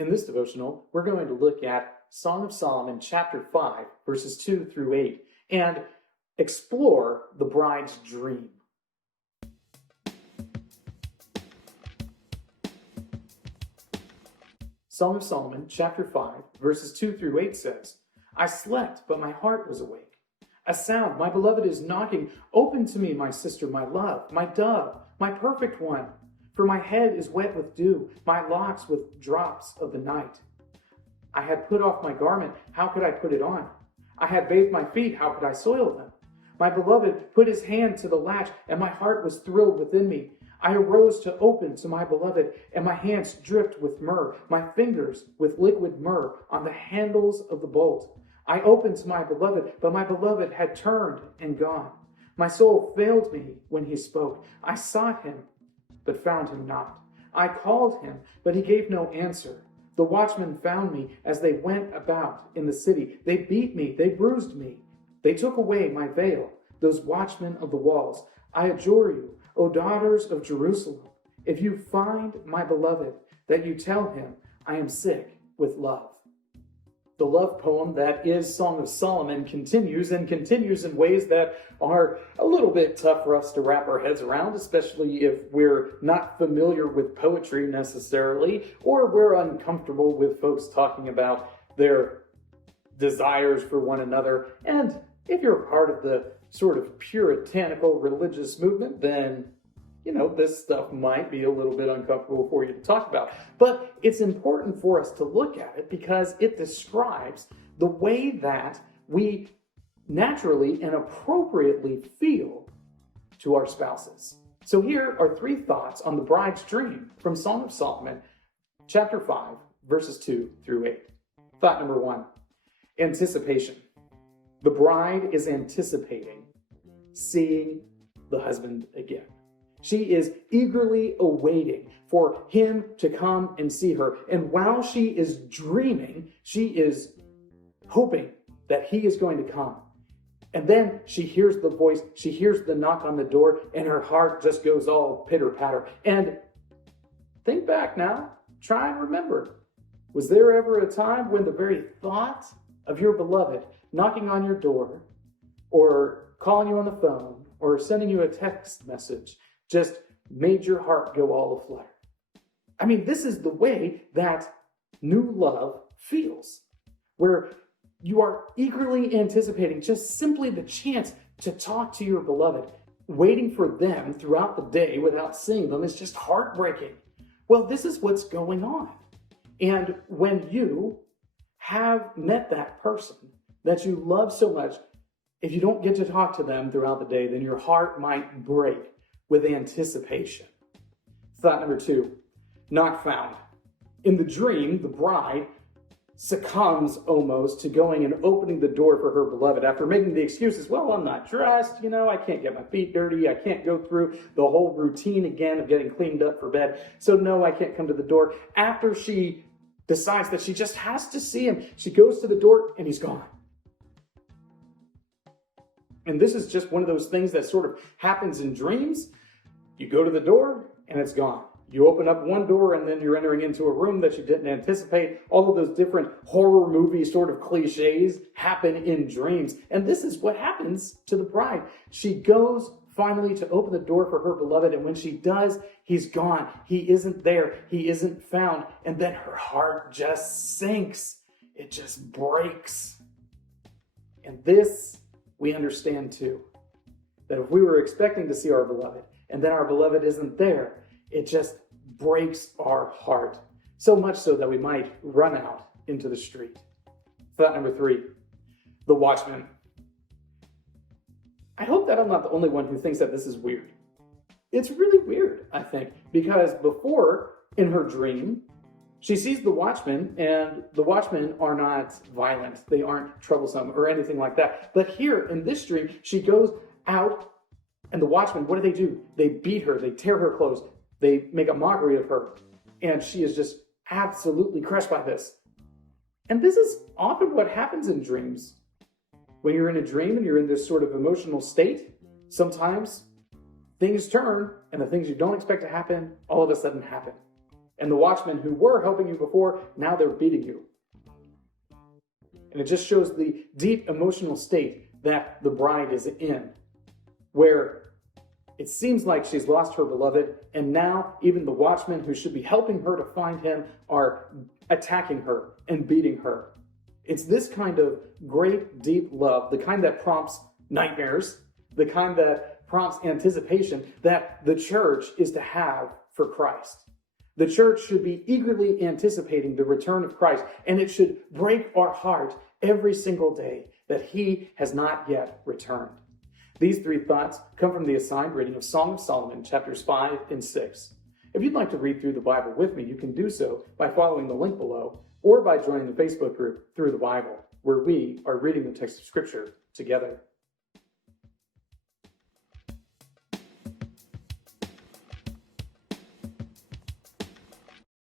In this devotional, we're going to look at Song of Solomon, chapter 5, verses 2 through 8, and explore the bride's dream. Song of Solomon, chapter 5, verses 2 through 8 says, I slept, but my heart was awake. A sound, my beloved is knocking. Open to me, my sister, my love, my dove, my perfect one. For my head is wet with dew, my locks with drops of the night. I had put off my garment, how could I put it on? I had bathed my feet, how could I soil them? My beloved put his hand to the latch, and my heart was thrilled within me. I arose to open to my beloved, and my hands dripped with myrrh, my fingers with liquid myrrh on the handles of the bolt. I opened to my beloved, but my beloved had turned and gone. My soul failed me when he spoke. I sought him, but found him not. I called him, but he gave no answer. The watchmen found me as they went about in the city. They beat me, they bruised me. They took away my veil, those watchmen of the walls. I adjure you, O daughters of Jerusalem, if you find my beloved, that you tell him, I am sick with love. The love poem that is Song of Solomon continues in ways that are a little bit tough for us to wrap our heads around, especially if we're not familiar with poetry necessarily, or we're uncomfortable with folks talking about their desires for one another. And if you're part of the sort of puritanical religious movement, then this stuff might be a little bit uncomfortable for you to talk about. But it's important for us to look at it because it describes the way that we naturally and appropriately feel to our spouses. So here are 3 thoughts on the bride's dream from Song of Solomon, chapter 5, verses 2 through 8. Thought number 1, anticipation. The bride is anticipating seeing the husband again. She is eagerly awaiting for him to come and see her. And while she is dreaming, she is hoping that he is going to come. And then she hears the voice, she hears the knock on the door, and her heart just goes all pitter-patter. And think back now, try and remember. Was there ever a time when the very thought of your beloved knocking on your door, or calling you on the phone, or sending you a text message just made your heart go all aflutter? I mean, this is the way that new love feels, where you are eagerly anticipating just simply the chance to talk to your beloved. Waiting for them throughout the day without seeing them is just heartbreaking. Well, this is what's going on. And when you have met that person that you love so much, if you don't get to talk to them throughout the day, then your heart might break with anticipation. Thought number 2, not found. In the dream, the bride succumbs almost to going and opening the door for her beloved after making the excuses, well, I'm not dressed, I can't get my feet dirty, I can't go through the whole routine again of getting cleaned up for bed, so no, I can't come to the door. After she decides that she just has to see him, she goes to the door and he's gone. And this is just one of those things that sort of happens in dreams. You go to the door and it's gone. You open up one door and then you're entering into a room that you didn't anticipate. All of those different horror movie sort of cliches happen in dreams. And this is what happens to the bride. She goes finally to open the door for her beloved, and when she does, he's gone. He isn't there. He isn't found. And then her heart just sinks. It just breaks. And this we understand too, that if we were expecting to see our beloved and then our beloved isn't there, it just breaks our heart. So much so that we might run out into the street. Thought number 3, the watchman. I hope that I'm not the only one who thinks that this is weird. It's really weird, I think, because before, in her dream, she sees the watchmen, and the watchmen are not violent. They aren't troublesome or anything like that. But here in this dream, she goes out, and the watchmen, what do? They beat her. They tear her clothes. They make a mockery of her. And she is just absolutely crushed by this. And this is often what happens in dreams. When you're in a dream and you're in this sort of emotional state, sometimes things turn, and the things you don't expect to happen all of a sudden happen. And the watchmen who were helping you before, now they're beating you. And it just shows the deep emotional state that the bride is in, where it seems like she's lost her beloved, and now even the watchmen who should be helping her to find him are attacking her and beating her. It's this kind of great, deep love, the kind that prompts nightmares, the kind that prompts anticipation that the church is to have for Christ. The church should be eagerly anticipating the return of Christ, and it should break our heart every single day that he has not yet returned. These three thoughts come from the assigned reading of Song of Solomon, chapters 5 and 6. If you'd like to read through the Bible with me, you can do so by following the link below or by joining the Facebook group Through the Bible, where we are reading the text of Scripture together.